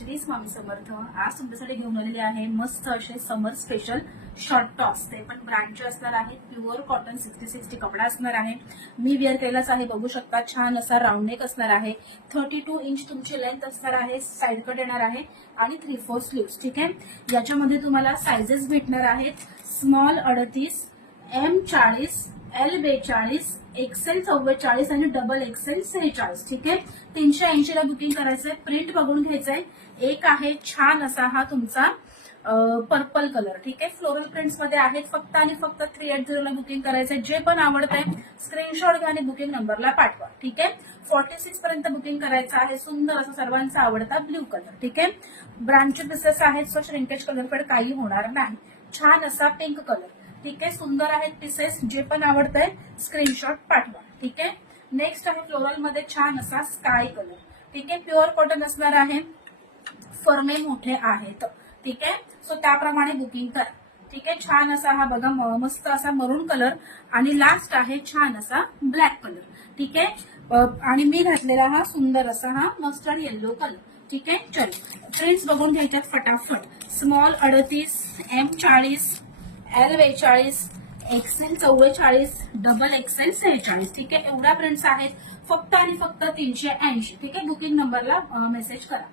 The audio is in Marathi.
श्री स्वामी समर्थ. आज तुमच्यासाठी घेऊन आलेले आहे मस्त असे समर स्पेशल शॉर्ट टॉप्स. ते पण ब्रँडचे असणार आहेत. प्युअर कॉटन 60-60 कपडा असणार आहे. मी वेअर केलाच आहे, बघू शकता. छान असा राऊंड नेक असणार आहे. 32 इंच तुमची लेंथ असणार आहे. साइड कट येणार आहे आणि 3/4 स्लीव्स. ठीक आहे. याच्यामध्ये तुम्हाला साइजेस भेटणार आहेत. स्मॉल 38, M 40, L 42, XL 44 आणि डबल XL 46. ठीक आहे. 380 ला बुकिंग करायचंय. प्रिंट बघून घ्यायचंय. एक आहे छान असा हा तुमचा पर्पल कलर. ठीक आहे. फ्लोरल प्रिंट्स मध्ये आहेत. फक्त आणि फक्त 380 ला बुकिंग करायचंय. जे पण आवडतंय स्क्रीनशॉट घ्या आणि बुकिंग नंबरला पाठवा. ठीक आहे. 46 पर्यंत बुकिंग करायचं आहे. सुंदर असा सर्वांचा आवडता ब्ल्यू कलर. ठीक आहे. ब्रँडचे पीसेस आहेत, सो श्रिंकेज कलर पण काही होणार नाही. छान असा पिंक कलर. ठीक आहे. सुंदर आहेत पीसेस. जे पण आवडतंय स्क्रीनशॉट पाठवा. ठीक आहे. नेक्स्ट आहे फ्लोरल मध्ये छान असा स्काय कलर. ठीक आहे. प्युअर कॉटन असणार आहे. फरमे मोठे आहेत. ठीक आहे. सो त्याप्रमाणे बुकिंग करा. ठीक आहे. छान असा हा बघा मस्त असा मरून कलर आणि लास्ट आहे छान असा ब्लॅक कलर. ठीक आहे. आणि मी घातलेला हा सुंदर असा हा मस्टर्ड येल्लो कलर. ठीक आहे. चलो प्रिंट्स बघून घ्यायच्यात फटाफट. Small 38, M 40, L 42, XL 44, double XL 46. ठीक आहे. एवढा प्रिंट्स आहेत. फक्त आणि फक्त 380. ठीक आहे. बुकिंग नंबरला मेसेज करा.